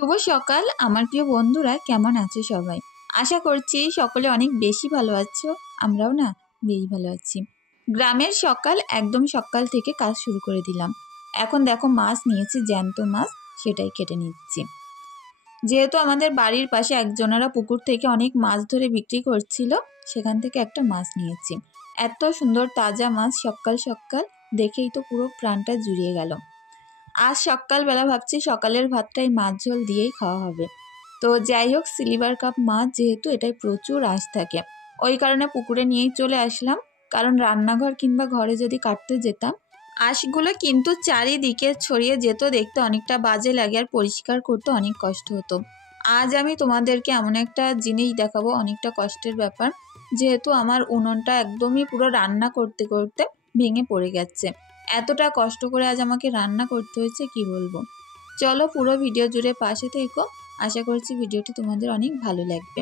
শুভ সকাল আমার প্রিয় বন্ধুরা, কেমন আছো সবাই? আশা করছি সকলে অনেক বেশি ভালো আছো। আমরাও না বেশ ভালো আছি। গ্রামের সকাল, একদম সকাল থেকে কাজ শুরু করে দিলাম। এখন দেখো মাছ নিয়েছি, জ্যান্ত মাছ, সেটাই কেটে নিচ্ছি। যেহেতু আমাদের বাড়ির পাশে একজনেরা পুকুর থেকে অনেক মাছ ধরে বিক্রি করছিল, সেখান থেকে একটা মাছ নিয়েছি। এত সুন্দর তাজা মাছ, সকাল সকাল দেখেই তো পুরো প্রাণটা জুড়িয়ে গেল। আজ সকালবেলা ভাবছি সকালের ভাতটাই মাছ ঝোল দিয়েই খাওয়া হবে। তো যাই হোক, সিলভার কাপ মাছ যেহেতু, এটাই প্রচুর আঁশ থাকে, ওই কারণে পুকুরে নিয়েই চলে আসলাম। কারণ রান্নাঘর কিংবা ঘরে যদি কাটতে যেতাম, আঁশগুলো কিন্তু চারিদিকে ছড়িয়ে যেত, দেখতে অনেকটা বাজে লাগে আর পরিষ্কার করতে অনেক কষ্ট হতো। আজ আমি তোমাদেরকে এমন একটা জিনিস দেখাবো, অনেকটা কষ্টের ব্যাপার। যেহেতু আমার উনুনটা একদমই পুরো রান্না করতে করতে ভেঙে পড়ে গেছে। এতটা কষ্ট করে আজ আমাকে রান্না করতে হয়েছে, কি বলবো। চলো পুরো ভিডিও জুড়ে পাশে থেকো, আশা করছি ভিডিওটি তোমাদের অনেক ভালো লাগবে।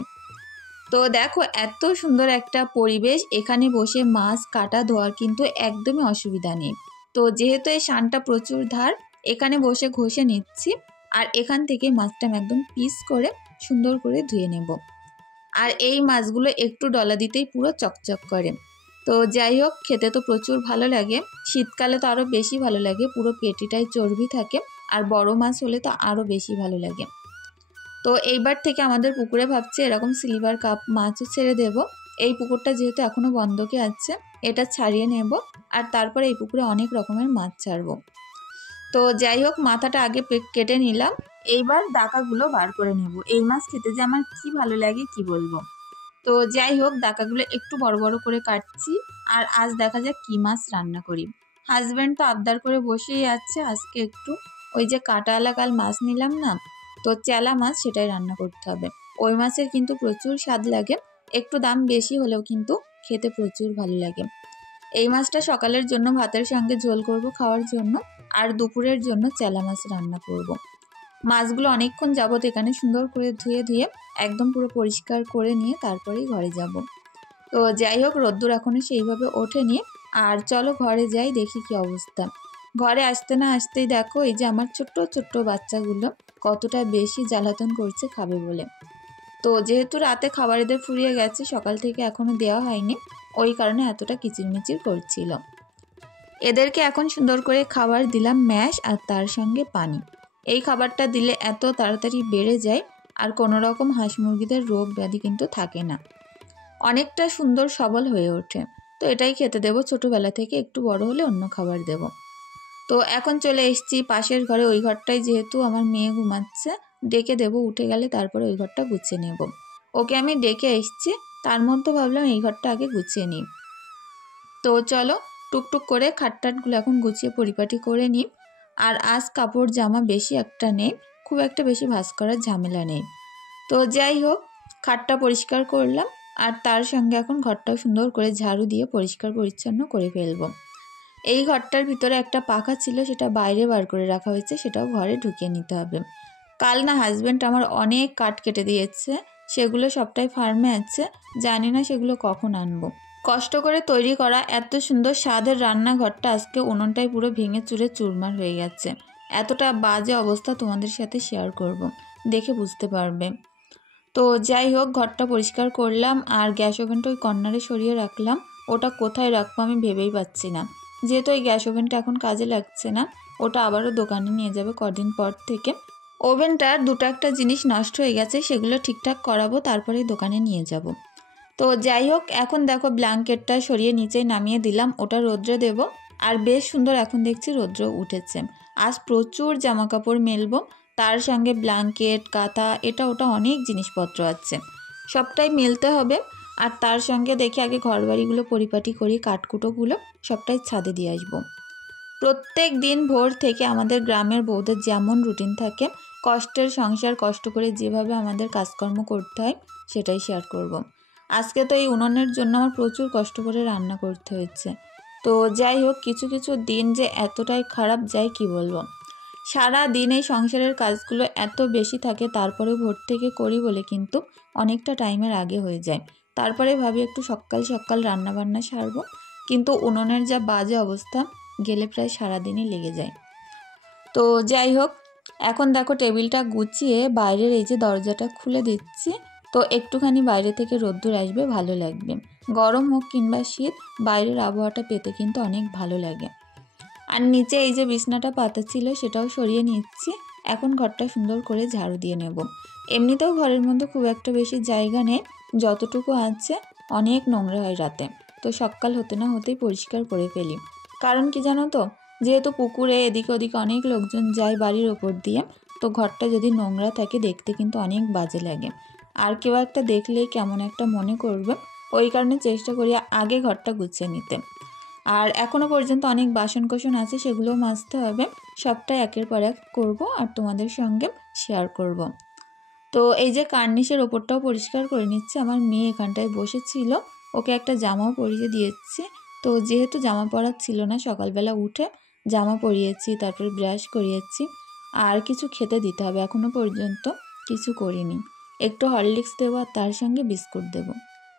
তো দেখো, এত সুন্দর একটা পরিবেশ, এখানে বসে মাছ কাটা ধোয়ার কিন্তু একদমই অসুবিধা নেই। তো যেহেতু এই শানটা প্রচুর ধার, এখানে বসে ঘষে নিচ্ছি। আর এখান থেকে মাছটা একদম পিস করে সুন্দর করে ধুয়ে নেব। আর এই মাছগুলো একটু ডলা দিতেই পুরো চকচক করে। তো যাই হোক, খেতে তো প্রচুর ভালো লাগে। শীতকালে তো আরও বেশি ভালো লাগে, পুরো পেটিটাই চর্বি থাকে। আর বড় মাছ হলে তো আরও বেশি ভালো লাগে। তো এইবার থেকে আমাদের পুকুরে ভাবছি এরকম সিলভার কাপ মাছও ছেড়ে দেব। এই পুকুরটা যেহেতু এখনও বন্ধকে আছে, এটা ছাড়িয়ে নেব। আর তারপরে এই পুকুরে অনেক রকমের মাছ ছাড়বো। তো যাই হোক, মাথাটা আগে কেটে নিলাম। এইবার দাকাগুলো বার করে নেব। এই মাছ খেতে যে আমার কি ভালো লাগে, কি বলবো। তো যাই হোক, দাকাগুলো একটু বড় বড় করে কাটছি। আর আজ দেখা যাক কি মাছ রান্না করি। হাজব্যান্ড তো আবদার করে বসেই আছে আজকে একটু ওই যে কাঁটাওয়ালা কাল মাছ নিলাম না, তো চেলা মাছ, সেটাই রান্না করতে হবে। ওই মাছের কিন্তু প্রচুর স্বাদ লাগে, একটু দাম বেশি হলেও কিন্তু খেতে প্রচুর ভালো লাগে। এই মাছটা সকালের জন্য ভাতের সঙ্গে ঝোল করব খাওয়ার জন্য, আর দুপুরের জন্য চেলা মাছ রান্না করব। মাছগুলো অনেকক্ষণ যাবত এখানে সুন্দর করে ধুয়ে ধুয়ে একদম পুরো পরিষ্কার করে নিয়ে তারপরেই ঘরে যাব। তো যাই হোক, রোদ্দুর এখনো সেইভাবে ওঠেনি। আর চলো ঘরে যাই, দেখি কি অবস্থা। ঘরে আসতে না আসতেই দেখো, এই যে আমার ছোট্ট ছোট্ট বাচ্চাগুলো কতটা বেশি জ্বালাতন করছে খাবে বলে। তো যেহেতু রাতে খাবার এদের ফুরিয়ে গেছে, সকাল থেকে এখনো দেওয়া হয়নি, ওই কারণে এতটা কিচিরমিচির করছিল। এদেরকে এখন সুন্দর করে খাবার দিলাম, ম্যাশ আর তার সঙ্গে পানি। এই খাবারটা দিলে এত তাড়াতাড়ি বেড়ে যায়, আর কোনো রকম হাঁস মুরগিদের রোগ ব্যাধি কিন্তু থাকে না, অনেকটা সুন্দর সবল হয়ে ওঠে। তো এটাই খেতে দেবো, ছোটোবেলা থেকে, একটু বড় হলে অন্য খাবার দেব। তো এখন চলে এসেছি পাশের ঘরে, ওই ঘরটায় যেহেতু আমার মেয়ে ঘুমাচ্ছে, ডেকে দেবো, উঠে গেলে তারপরে ওই ঘরটা গুছিয়ে নেব। ওকে আমি ডেকে এসেছি, তার মধ্যে ভাবলাম এই ঘরটা আগে গুছিয়ে নিই। তো চলো টুকটুক করে খাটটাটগুলো এখন গুছিয়ে পরিপাটি করে নিই। আর আজ কাপড় জামা বেশি একটা নেই, খুব একটা বেশি ভাঁজ করার ঝামেলা নেই। তো যাই হোক, খাটটা পরিষ্কার করলাম, আর তার সঙ্গে এখন ঘরটাও সুন্দর করে ঝাড়ু দিয়ে পরিষ্কার পরিচ্ছন্ন করে ফেলবো। এই ঘরটার ভিতরে একটা পাখা ছিল, সেটা বাইরে বার করে রাখা হয়েছে, সেটাও ঘরে ঢুকিয়ে নিতে হবে। কাল না হাজব্যান্ড আমার অনেক কাঠ কেটে দিয়েছে, সেগুলো সবটাই ফার্মে আছে, জানি না সেগুলো কখন আনবো। কষ্ট করে তৈরি করা এত সুন্দর স্বাদের রান্নাঘরটা আজকে উনুনটাই পুরো ভেঙে চুরে চুরমার হয়ে গেছে। এতটা বাজে অবস্থা তোমাদের সাথে শেয়ার করব, দেখে বুঝতে পারবে। তো যাই হোক, ঘরটা পরিষ্কার করলাম, আর গ্যাস ওভেনটা ওই কর্নারে সরিয়ে রাখলাম। ওটা কোথায় রাখবো আমি ভেবেই পাচ্ছি না। যেহেতু ওই গ্যাস ওভেনটা এখন কাজে লাগছে না, ওটা আবারও দোকানে নিয়ে যাবে কদিন পর থেকে। ওভেনটার দুটো একটা জিনিস নষ্ট হয়ে গেছে, সেগুলো ঠিকঠাক করাবো, তারপরেই দোকানে নিয়ে যাব। তো যাই হোক, এখন দেখো ব্ল্যাঙ্কেটটা সরিয়ে নিচে নামিয়ে দিলাম, ওটা রোদ্রে দেব। আর বেশ সুন্দর এখন দেখছি রৌদ্র উঠেছে। আজ প্রচুর জামা কাপড় মেলবো, তার সঙ্গে ব্ল্যাঙ্কেট, কাঁথা, এটা ওটা অনেক জিনিসপত্র আছে, সবটাই মেলতে হবে। আর তার সঙ্গে দেখি আগে ঘরবাড়িগুলো পরিপাটি করি, কাঠকুটোগুলো সবটাই ছাদে দিয়ে আসবো। প্রত্যেক দিন ভোর থেকে আমাদের গ্রামের বউদের যেমন রুটিন থাকে, কষ্টের সংসার, কষ্ট করে যেভাবে আমাদের কাজকর্ম করতে হয়, সেটাই শেয়ার করব। আজকে তো এই উনুনের জন্য আমার প্রচুর কষ্ট করে রান্না করতে হয়েছে। তো যাই হোক, কিছু কিছু দিন যে এতটাই খারাপ যায়, কি বলবো। সারা দিন এই সংসারের কাজগুলো এত বেশি থাকে, তারপরে ভোর থেকে করি বলে কিন্তু অনেকটা টাইমের আগে হয়ে যায়। তারপরে ভাবি একটু সকাল সকাল রান্নাবান্না সারবো, কিন্তু উনুনের যা বাজে অবস্থা, গেলে প্রায় সারাদিনই লেগে যায়। তো যাই হোক, এখন দেখো টেবিলটা গুছিয়ে বাইরের এই যে দরজাটা খুলে দিচ্ছি, তো একটুখানি বাইরে থেকে রোদ্দুর আসবে, ভালো লাগবে। গরম হোক কিংবা শীত, বাইরের আবহাওয়াটা পেতে কিন্তু অনেক ভালো লাগে। আর নিচে এই যে বিছনাটা পাতা ছিল সেটাও সরিয়ে নিচ্ছি। এখন ঘরটা সুন্দর করে ঝাড়ু দিয়ে নেব। এমনিতেও ঘরের মধ্যে খুব একটা বেশি জায়গা নেই, যতটুকু আছে অনেক নোংরা হয় রাতে, তো সকাল হতে না হতেই পরিষ্কার করে ফেলি। কারণ কি জানো তো, যেহেতু পুকুরে এদিকে ওদিকে অনেক লোকজন যায় বাড়ির ওপর দিয়ে, তো ঘরটা যদি নোংরা থাকে দেখতে কিন্তু অনেক বাজে লাগে, আর কেউ একটা দেখলেই কেমন একটা মনে করবে। ওই কারণে চেষ্টা করি আগে ঘরটা গুছিয়ে নিতে। আর এখনও পর্যন্ত অনেক বাসন কোসন আছে, সেগুলোও মাজতে হবে। সবটাই একের পর এক করব আর তোমাদের সঙ্গে শেয়ার করব। তো এই যে কার্নিশের ওপরটাও পরিষ্কার করে নিচ্ছে। আমার মেয়ে এখানটায় বসেছিল, ওকে একটা জামাও পরিয়ে দিয়েছি। তো যেহেতু জামা পরার ছিল না, সকালবেলা উঠে জামা পরিয়েছি, তারপরে ব্রাশ করিয়েছি। আর কিছু খেতে দিতে হবে, এখনও পর্যন্ত কিছু করিনি। একটু হরলিক্স দেবো আর তার সঙ্গে বিস্কুট দেবো।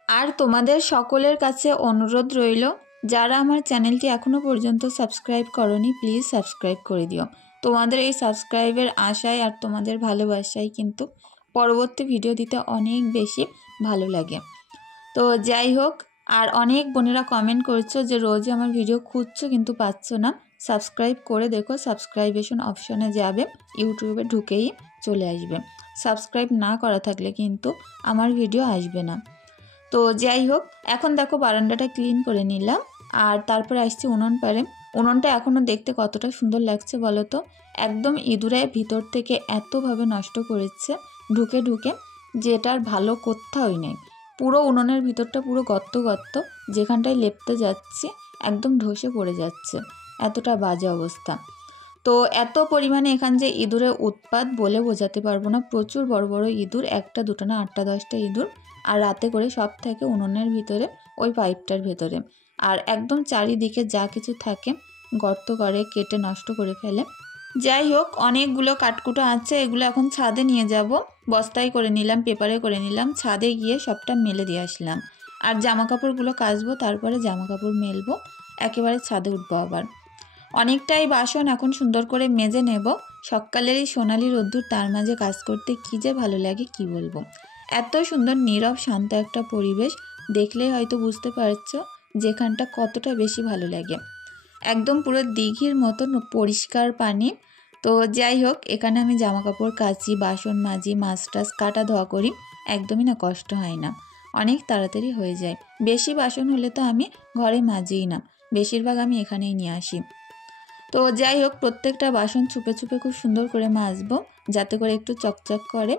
আর তোমাদের সকলের কাছে অনুরোধ রইল, যারা আমার চ্যানেলটি এখনও পর্যন্ত সাবস্ক্রাইব করনি, প্লিজ সাবস্ক্রাইব করে দিও। তোমাদের এই সাবস্ক্রাইবের আশায় আর তোমাদের ভালোবাসায় কিন্তু পরবর্তী ভিডিও দিতে অনেক বেশি ভালো লাগে। তো যাই হোক, আর অনেক বোনেরা কমেন্ট করছো যে রোজই আমার ভিডিও খুঁজছো কিন্তু পাচ্ছ না। সাবস্ক্রাইব করে দেখো, সাবস্ক্রাইবেশন অপশনে যাবে, ইউটিউবে ঢুকেই চলে আসবে। সাবস্ক্রাইব না করা থাকলে কিন্তু আমার ভিডিও আসবে না। তো যাই হোক, এখন দেখো বারান্দাটা ক্লিন করে নিলাম, আর তারপরে আসছি উনুন পাড়ে। উনুনটা এখনও দেখতে কতটা সুন্দর লাগছে বলো তো। একদম ইঁদুরে ভিতর থেকে এতভাবে নষ্ট করেছে ঢুকে ঢুকে, যেটার ভালো কোথাওই নেই। পুরো উনুনের ভিতরটা পুরো গর্ত গর্ত, যেখানটায় লেপতে যাচ্ছি একদম ধসে পড়ে যাচ্ছে, এতটা বাজে অবস্থা। তো এত পরিমাণে এখান যে ইঁদুরের উৎপাত বলে বোঝাতে পারবো না। প্রচুর বড় বড় ইঁদুর, একটা দুটো না 8টা 10টা ইঁদুর। আর রাতে করে সব থাকে উনুনের ভিতরে, ওই পাইপটার ভেতরে। আর একদম চারিদিকে যা কিছু থাকে গর্ত করে কেটে নষ্ট করে ফেলে। যাই হোক, অনেকগুলো কাঠকুটো আছে, এগুলো এখন ছাদে নিয়ে যাব। বস্তায় করে নিলাম, পেপারে করে নিলাম, ছাদে গিয়ে সবটা মেলে দিয়ে আসলাম। আর জামা কাপড়গুলো কাচবো, তারপরে জামা কাপড় মেলবো, একেবারে ছাদে উঠবো আবার। অনেকটাই বাসন এখন সুন্দর করে মেজে নেব। সকালের এই সোনালি রোদ্দুর, তার মাঝে কাজ করতে কী যে ভালো লাগে কি বলবো। এত সুন্দর নীরব শান্ত একটা পরিবেশ, দেখলেই হয়তো বুঝতে পারছো যেখানটা কতটা বেশি ভালো লাগে। একদম পুরো দিঘির মতন পরিষ্কার পানি। তো যাই হোক, এখানে আমি জামা কাপড় কাচি, বাসন মাজি, মাছ টাছ কাটা ধোয়া করি, একদমই না কষ্ট হয় না, অনেক তাড়াতাড়ি হয়ে যায়। বেশি বাসন হলে তো আমি ঘরে মাজিই না, বেশিরভাগ আমি এখানেই নিয়ে আসি। তো যাই হোক, প্রত্যেকটা বাসন ছুপে ছুপে খুব সুন্দর করে মাজবো, যাতে করে একটু চকচক করে।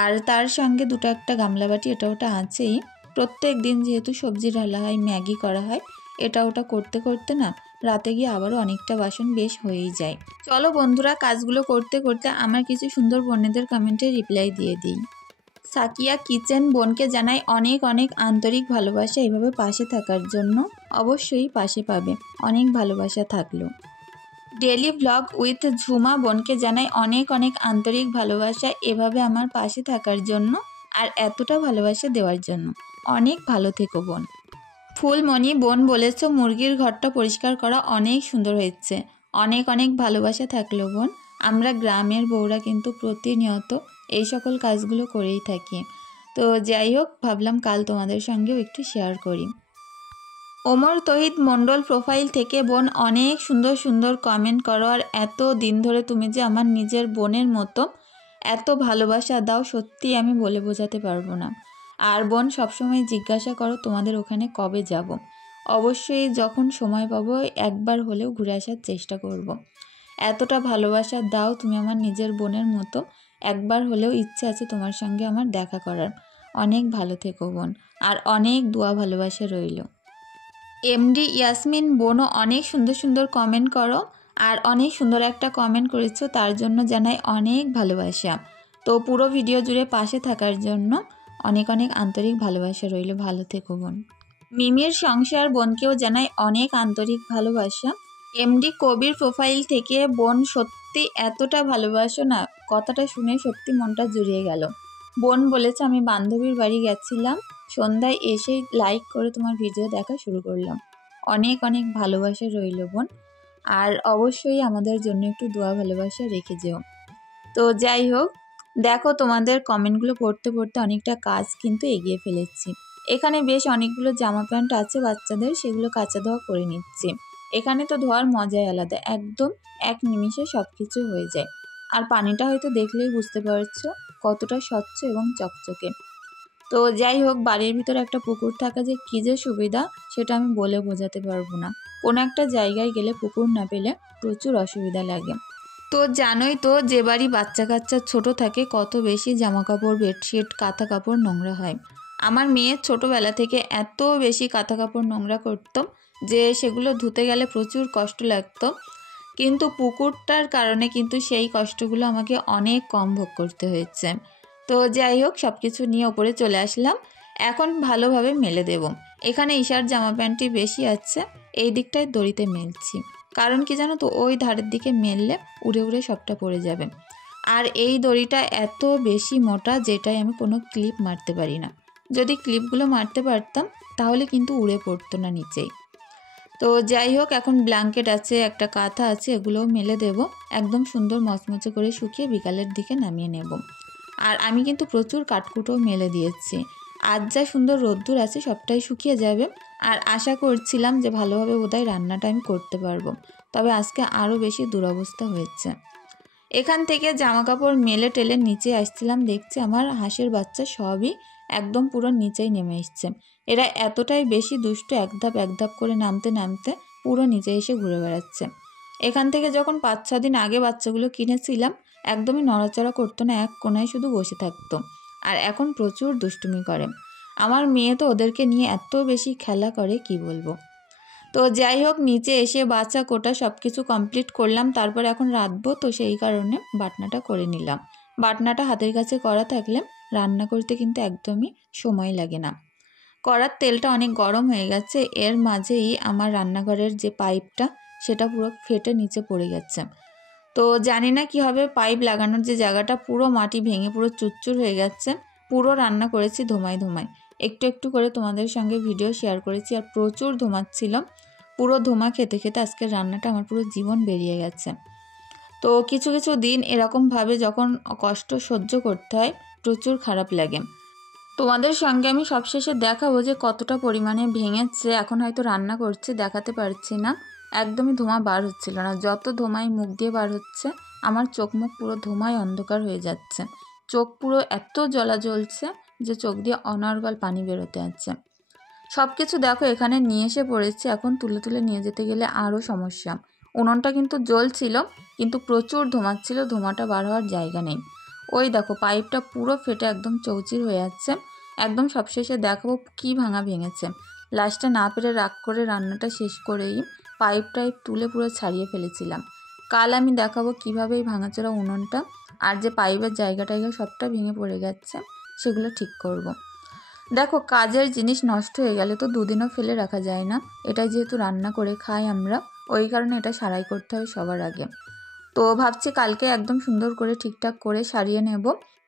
আর তার সঙ্গে দুটো একটা গামলা বাটি এটা ওটা আছেই। প্রত্যেক দিন যেহেতু সবজি ঢালা হয়, ম্যাগি করা হয়, এটা ওটা করতে করতে না রাতে গিয়ে আবারও অনেকটা বাসন বেশ হয়েই যায়। চলো বন্ধুরা, কাজগুলো করতে করতে আমার কিছু সুন্দর বোনেদের কমেন্টে রিপ্লাই দিয়ে দিই। সাকিয়া কিচেন বোনকে জানাই অনেক অনেক আন্তরিক ভালোবাসা, এভাবে পাশে থাকার জন্য। অবশ্যই পাশে পাবে, অনেক ভালোবাসা থাকলো। ডেলি ভ্লগ উইথ ঝুমা বোনকে জানাই অনেক অনেক আন্তরিক ভালোবাসা, এভাবে আমার পাশে থাকার জন্য আর এতটা ভালোবাসা দেওয়ার জন্য। অনেক ভালো থেকো বোন। ফুলমণি বোন বলেছ মুরগির ঘরটা পরিষ্কার করা অনেক সুন্দর হয়েছে, অনেক অনেক ভালোবাসা থাকলো বোন। আমরা গ্রামের বউরা কিন্তু প্রতিনিয়ত এই সকল কাজগুলো করেই থাকি। তো যাই হোক, ভাবলাম কাল তোমাদের সঙ্গেও একটু শেয়ার করি। ওমর তহিদ মণ্ডল প্রোফাইল থেকে বোন অনেক সুন্দর সুন্দর কমেন্ট করো, আর এত দিন ধরে তুমি যে আমার নিজের বোনের মতো এত ভালোবাসা দাও, সত্যি আমি বলে বোঝাতে পারবো না। আর বোন সবসময় জিজ্ঞাসা করো তোমাদের ওখানে কবে যাব। অবশ্যই যখন সময় পাবো একবার হলেও ঘুরে আসার চেষ্টা করব। এতটা ভালোবাসা দাও তুমি আমার নিজের বোনের মতো, একবার হলেও ইচ্ছে আছে তোমার সঙ্গে আমার দেখা করার। অনেক ভালো থেকো বোন, আর অনেক দোয়া ভালোবাসা রইল। এমডি ইয়াসমিন বোনও অনেক সুন্দর সুন্দর কমেন্ট করো, আর অনেক সুন্দর একটা কমেন্ট করেছো, তার জন্য জানাই অনেক ভালোবাসা। তো পুরো ভিডিও জুড়ে পাশে থাকার জন্য অনেক অনেক আন্তরিক ভালোবাসা রইল। ভালো থেকো বোন। মিমির সংসার বোনকেও জানাই অনেক আন্তরিক ভালোবাসা। এমডি কবির প্রোফাইল থেকে বোন সত্যি এতটা ভালোবাসো না, কথাটা শুনে সত্যি মনটা জুড়িয়ে গেল। বোন বলেছে আমি বান্ধবীর বাড়ি গেছিলাম, সন্ধ্যায় এসেই লাইক করে তোমার ভিডিও দেখা শুরু করলাম। অনেক অনেক ভালোবাসা রইল বোন, আর অবশ্যই আমাদের জন্য একটু দোয়া ভালোবাসা রেখে যেও। তো যাই হোক, দেখো তোমাদের কমেন্টগুলো পড়তে পড়তে অনেকটা কাজ কিন্তু এগিয়ে ফেলেছি। এখানে বেশ অনেকগুলো জামা প্যান্ট আছে বাচ্চাদের, সেগুলো কাচা ধোয়া করে নিচ্ছি। এখানে তো ধোয়ার মজাই আলাদা, একদম এক নিমিষে সব কিছু হয়ে যায়। আর পানিটা হয়তো দেখলেই বুঝতে পারছো কতটা স্বচ্ছ এবং চকচকে। তো যাই হোক, বাড়ির ভিতরে একটা পুকুর থাকা যে কী যে সুবিধা সেটা আমি বলে বোঝাতে পারবো না। কোনো একটা জায়গায় গেলে পুকুর না পেলে প্রচুর অসুবিধা লাগে। তো জানোই তো, যে বাড়ি বাচ্চা কাচ্চা ছোট থাকে কত বেশি জামা কাপড়, বেডশিট, কাঁথা কাপড় নোংরা হয়। আমার মেয়ে ছোটোবেলা থেকে এত বেশি কাঁথা কাপড় নোংরা করতো যে সেগুলো ধুতে গেলে প্রচুর কষ্ট লাগতো। কিন্তু পুকুরটার কারণে কিন্তু সেই কষ্টগুলো আমাকে অনেক কম ভোগ করতে হয়েছে। তো যাই হোক, সব কিছু নিয়ে ওপরে চলে আসলাম। এখন ভালোভাবে মেলে দেব। এখানে ঈশার জামা প্যান্টটি বেশি আছে, এই দিকটায় দড়িতে মেলছি। কারণ কি জানো তো, ওই ধারের দিকে মেললে উড়ে উড়ে সবটা পড়ে যাবে। আর এই দড়িটা এত বেশি মোটা যেটাই আমি কোনো ক্লিপ মারতে পারি না। যদি ক্লিপগুলো মারতে পারতাম তাহলে কিন্তু উড়ে পড়তো না নিচেই। তো যাই হোক, এখন ব্ল্যাঙ্কেট আছে, একটা কাঁথা আছে, এগুলোও মেলে দেব। একদম সুন্দর মচমচে করে শুকিয়ে বিকালের দিকে নামিয়ে নেব। আর আমি কিন্তু প্রচুর কাঠকুটো মেলে দিয়েছি। আজ যা সুন্দর রোদ্দুর আছে সবটাই শুকিয়ে যাবে। আর আশা করছিলাম যে ভালোভাবে বোধহয় রান্নাটা আমি করতে পারবো, তবে আজকে আরও বেশি দুরবস্থা হয়েছে। এখান থেকে জামা কাপড় মেলে টেলে নিচে আসছিলাম, দেখছি আমার হাঁসের বাচ্চা সবই একদম পুরো নিচেই নেমে এসছে। এরা এতটাই বেশি দুষ্ট, এক ধাপ করে নামতে নামতে পুরো নিচে এসে ঘুরে বেড়াচ্ছে। এখান থেকে যখন 5-6 দিন আগে বাচ্চাগুলো কিনেছিলাম একদমই নড়াচড়া করতো না, এক কোনায় শুধু বসে থাকতো। আর এখন প্রচুর দুষ্টুমি করে। আমার মেয়ে তো ওদেরকে নিয়ে এত বেশি খেলা করে কি বলবো। তো যাই হোক, নিচে এসে বাছা কোটা সব কিছু কমপ্লিট করলাম। তারপর এখন রাঁধবো, তো সেই কারণে বাটনাটা করে নিলাম। বাটনাটা হাতের কাছে করা থাকলে রান্না করতে কিন্তু একদমই সময় লাগে না। কড়ার তেলটা অনেক গরম হয়ে গেছে, এর মাঝেই আমার রান্নাঘরের যে পাইপটা সেটা পুরো ফেটে নিচে পড়ে গেছে। তো জানি না কি হবে, পাইপ লাগানোর যে জায়গাটা পুরো মাটি ভেঙে পুরো চুরচুর হয়ে গেছে। পুরো রান্না করেছি ধোঁয়ায় ধোঁয়ায়। একটু একটু করে তোমাদের সঙ্গে ভিডিও শেয়ার করেছি, আর প্রচুর ধোঁয়াচ্ছিল। পুরো ধোঁয়া খেতে খেতে আজকের রান্নাটা আমার পুরো জীবন বেরিয়ে গেছে। তো কিছু কিছু দিন এরকমভাবে যখন কষ্ট সহ্য করতে হয় প্রচুর খারাপ লাগে। তোমাদের সঙ্গে আমি সবশেষে দেখাবো যে কতটা পরিমাণে ভেঙেছে। এখন হয়তো রান্না করছি, দেখাতে পারছি না। একদমই ধোঁয়া বার হচ্ছিল না, যত ধোঁয়ায় মুখ দিয়ে বার হচ্ছে আমার চোখ মুখ পুরো ধোঁয়ায় অন্ধকার হয়ে যাচ্ছে। চোখ পুরো এত জ্বলা জ্বলছে যে চোখ দিয়ে অনর্গল পানি বেরোতে আছে। সব কিছু দেখো এখানে নিয়ে এসে পড়েছি, এখন তুলে তুলে নিয়ে যেতে গেলে আরও সমস্যা। উনুনটা কিন্তু জ্বলছিল, কিন্তু প্রচুর ধোঁয়াচ্ছিল, ধোঁয়াটা বার হওয়ার জায়গা নেই। ওই দেখো পাইপটা পুরো ফেটে একদম চৌচির হয়ে যাচ্ছে। একদম সবশেষে দেখাবো কী ভাঙা ভেঙেছে। লাস্টে না পেরে রাগ করে রান্নাটা শেষ করেই পাইপ তুলে পুরো ছাড়িয়ে ফেলেছিলাম। কাল আমি দেখাবো কীভাবে এই ভাঙাচোরা উনুনটা আর যে পাইপের জায়গাটা সবটা ভেঙে পড়ে গেছে সেগুলো ঠিক করব। দেখো, কাজের জিনিস নষ্ট হয়ে গেলে তো দুদিনও ফেলে রাখা যায় না। এটাই যেহেতু রান্না করে খাই আমরা, ওই কারণে এটা সারাই করতে হয় সবার আগে। তো ভাবছি কালকে একদম সুন্দর করে ঠিকঠাক করে সারিয়ে নেব।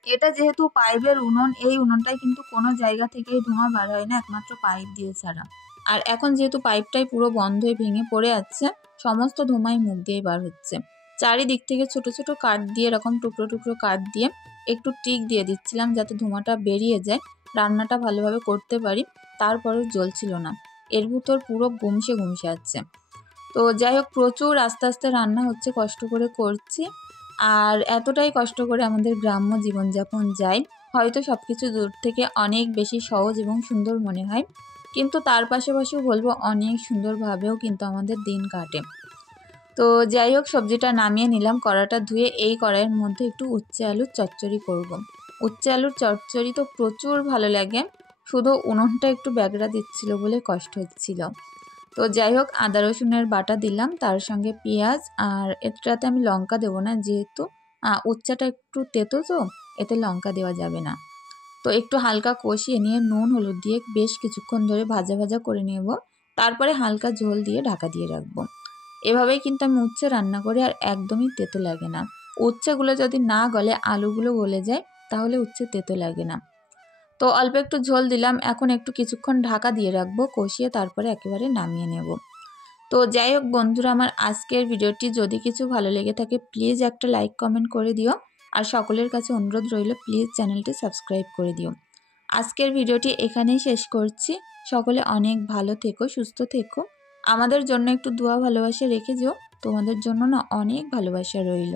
এটা যেহেতু পাইপের উনুন, এই উনুনটাই কিন্তু কোনো জায়গা থেকেই ধোঁয়া বার হয় না, একমাত্র পাইপ দিয়ে ছাড়া। আর এখন যেহেতু পাইপটাই পুরো বন্ধ হয়ে ভেঙে পড়ে আছে, সমস্ত ধোঁয়াই মুখ দিয়ে বার হচ্ছে। চারিদিক থেকে ছোট ছোট কাঠ দিয়ে, এরকম টুকরো টুকরো কাঠ দিয়ে একটু টিক দিয়ে দিচ্ছিলাম যাতে ধোঁয়াটা বেরিয়ে যায়, রান্নাটা ভালোভাবে করতে পারি। তারপরেও জ্বলছিল না, এর ভিতর পুরো গুমসে গুমসে আছে। তো যাই হোক, প্রচুর আস্তে আস্তে রান্না হচ্ছে, কষ্ট করে করছি। আর এতটাই কষ্ট করে আমাদের গ্রাম্য জীবনযাপন যায়, হয়তো সব কিছু দূর থেকে অনেক বেশি সহজ এবং সুন্দর মনে হয়, কিন্তু তার পাশাপাশিও বলবো অনেক সুন্দরভাবেও কিন্তু আমাদের দিন কাটে। তো যাই হোক, সবজিটা নামিয়ে নিলাম, কড়াটা ধুয়ে এই কড়াইয়ের মধ্যে একটু উচ্ছে আলুর চচ্চড়ি করব। উচ্ছে আলুর চচ্চড়ি তো প্রচুর ভালো লাগে, শুধু উনুনটা একটু ব্যাগড়া দিচ্ছিল বলে কষ্ট হচ্ছিল। তো যাই হোক, আদা রসুনের বাটা দিলাম, তার সঙ্গে পেঁয়াজ, আর এটাতে আমি লঙ্কা দেবো না, যেহেতু উচ্ছেটা একটু তেতো তো এতে লঙ্কা দেওয়া যাবে না। তো একটু হালকা কষিয়ে নিয়ে নুন হলুদ দিয়ে বেশ কিছুক্ষণ ধরে ভাজা ভাজা করে নেব। তারপরে হালকা ঝোল দিয়ে ঢাকা দিয়ে রাখবো। এভাবেই কিন্তু আমি উচ্ছে রান্না করি, আর একদমই তেতো লাগে না। উচ্ছেগুলো যদি না গলে আলুগুলো গলে যায় তাহলে উচ্ছে তেতো লাগে না। তো অল্প একটু ঝোল দিলাম, এখন একটু কিছুক্ষণ ঢাকা দিয়ে রাখবো, কষিয়ে তারপরে একেবারে নামিয়ে নেব। তো যাই হোক বন্ধুরা, আমার আজকের ভিডিওটি যদি কিছু ভালো লেগে থাকে প্লিজ একটা লাইক কমেন্ট করে দিও। আর সকলের কাছে অনুরোধ রইল প্লিজ চ্যানেলটি সাবস্ক্রাইব করে দিও। আজকের ভিডিওটি এখানেই শেষ করছি। সকলে অনেক ভালো থেকো, সুস্থ থেকো। আমাদের জন্য একটু দোয়া ভালোবাসা রেখে যেও। তোমাদের জন্য না অনেক ভালোবাসা রইল।